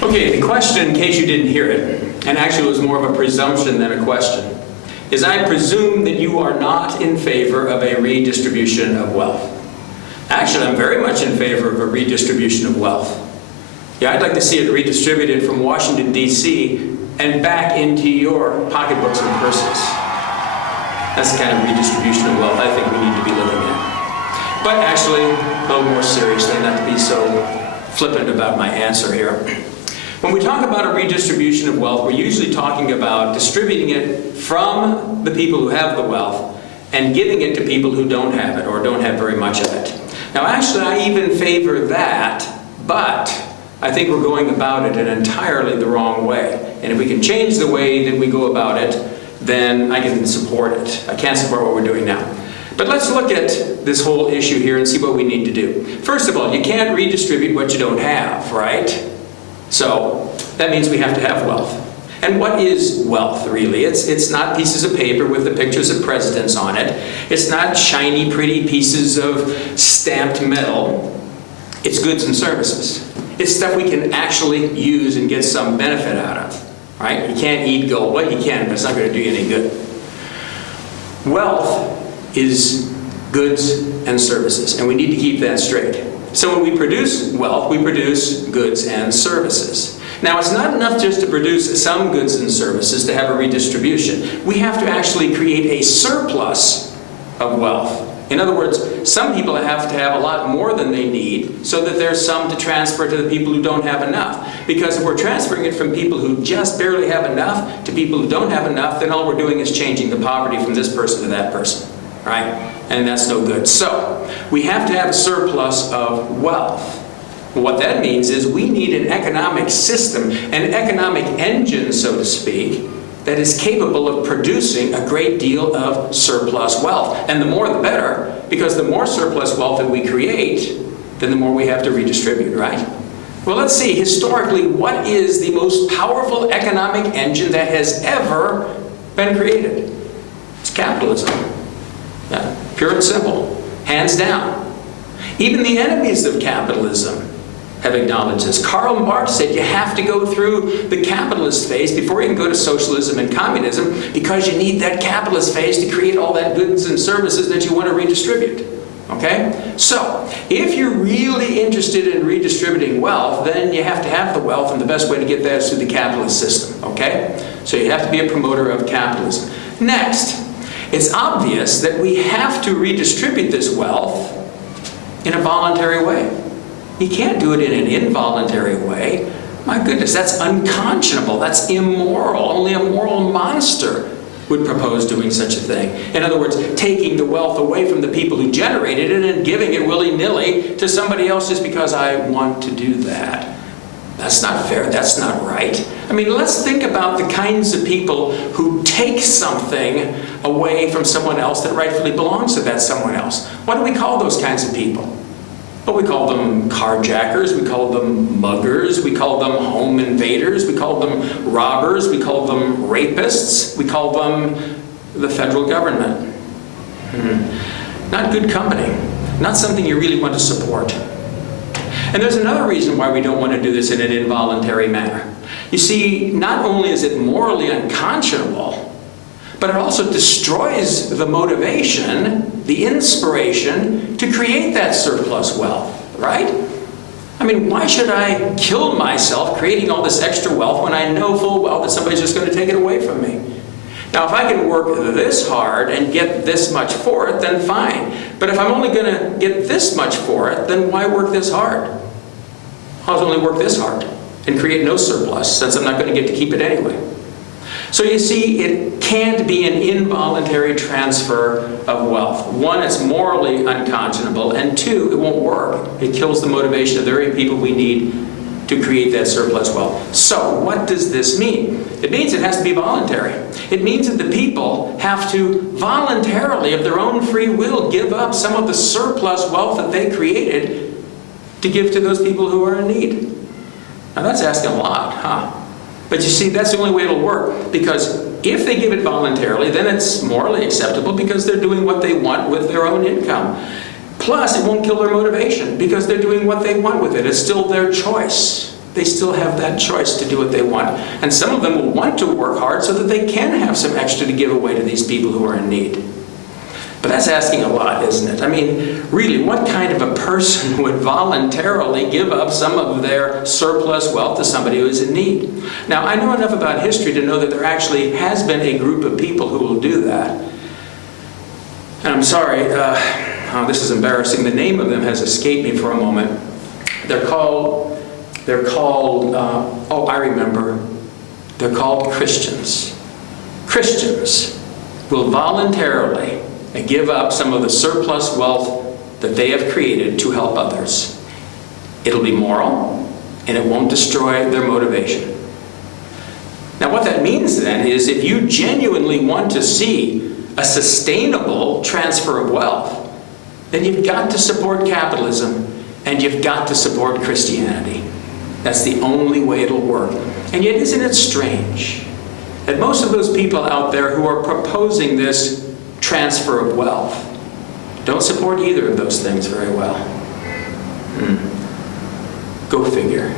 Okay, the question, in case you didn't hear it, and actually it was more of a presumption than a question, is I presume that you are not in favor of a redistribution of wealth. Actually, I'm very much in favor of a redistribution of wealth. Yeah, I'd like to see it redistributed from Washington, D.C. and back into your pocketbooks and purses. That's the kind of redistribution of wealth I think we need to be looking at. But actually, a little more seriously, not to be so flippant about my answer here. When we talk about a redistribution of wealth, we're usually talking about distributing it from the people who have the wealth and giving it to people who don't have it or don't have very much of it. Now, actually, I even favor that, but I think we're going about it in entirely the wrong way. And if we can change the way that we go about it, then I can support it. I can't support what we're doing now. But let's look at this whole issue here and see what we need to do. First of all, you can't redistribute what you don't have, right? So that means we have to have wealth. And what is wealth, really? It's not pieces of paper with the pictures of presidents on it. It's not shiny, pretty pieces of stamped metal. It's goods and services. It's stuff we can actually use and get some benefit out of, right? You can't eat gold. Well, you can, but it's not going to do you any good. Wealth is goods and services, and we need to keep that straight. So when we produce wealth, we produce goods and services. Now, it's not enough just to produce some goods and services to have a redistribution. We have to actually create a surplus of wealth. In other words, some people have to have a lot more than they need so that there's some to transfer to the people who don't have enough. Because if we're transferring it from people who just barely have enough to people who don't have enough, then all we're doing is changing the poverty from this person to that person, right? And that's no good. So, we have to have a surplus of wealth. What that means is we need an economic system, an economic engine, so to speak, that is capable of producing a great deal of surplus wealth. And the more the better, because the more surplus wealth that we create, then the more we have to redistribute, right? Well, let's see, historically, what is the most powerful economic engine that has ever been created? It's capitalism. Yeah, pure and simple, hands down. Even the enemies of capitalism have acknowledged this. Karl Marx said you have to go through the capitalist phase before you can go to socialism and communism, because you need that capitalist phase to create all that goods and services that you want to redistribute. Okay? So, if you're really interested in redistributing wealth, then you have to have the wealth, and the best way to get that is through the capitalist system. Okay? So you have to be a promoter of capitalism. Next, it's obvious that we have to redistribute this wealth in a voluntary way. You can't do it in an involuntary way. My goodness, that's unconscionable. That's immoral. Only a moral monster would propose doing such a thing. In other words, taking the wealth away from the people who generated it and giving it willy-nilly to somebody else just because I want to do that. That's not fair. That's not right. I mean, let's think about the kinds of people who take something away from someone else that rightfully belongs to that someone else. What do we call those kinds of people? Well, we call them carjackers, we call them muggers, we call them home invaders, we call them robbers, we call them rapists, we call them the federal government. Not good company. Not something you really want to support. And there's another reason why we don't want to do this in an involuntary manner. You see, not only is it morally unconscionable, but it also destroys the motivation, the inspiration to create that surplus wealth, right? I mean, why should I kill myself creating all this extra wealth when I know full well that somebody's just going to take it away from me? Now, if I can work this hard and get this much for it, then fine. But if I'm only going to get this much for it, then why work this hard? I'll only work this hard and create no surplus, since I'm not going to get to keep it anyway. So you see, it can't be an involuntary transfer of wealth. One, it's morally unconscionable, and two, it won't work. It kills the motivation of the very people we need to create that surplus wealth. So what does this mean? It means it has to be voluntary. It means that the people have to voluntarily, of their own free will, give up some of the surplus wealth that they created to give to those people who are in need. Now that's asking a lot, huh? But you see, that's the only way it'll work, because if they give it voluntarily, then it's morally acceptable because they're doing what they want with their own income. Plus, it won't kill their motivation because they're doing what they want with it. It's still their choice. they still have that choice to do what they want. And some of them will want to work hard so that they can have some extra to give away to these people who are in need. But that's asking a lot, isn't it? I mean, really, what kind of a person would voluntarily give up some of their surplus wealth to somebody who is in need? Now, I know enough about history to know that there actually has been a group of people who will do that. And I'm sorry, this is embarrassing. The name of them has escaped me for a moment. They're called, oh, I remember. They're called Christians. Christians will voluntarily give up some of the surplus wealth that they have created to help others. It'll be moral, and it won't destroy their motivation. Now, what that means then is if you genuinely want to see a sustainable transfer of wealth, then you've got to support capitalism, and you've got to support Christianity. That's the only way it'll work. And yet, isn't it strange that most of those people out there who are proposing this transfer of wealth don't support either of those things very well? Go figure.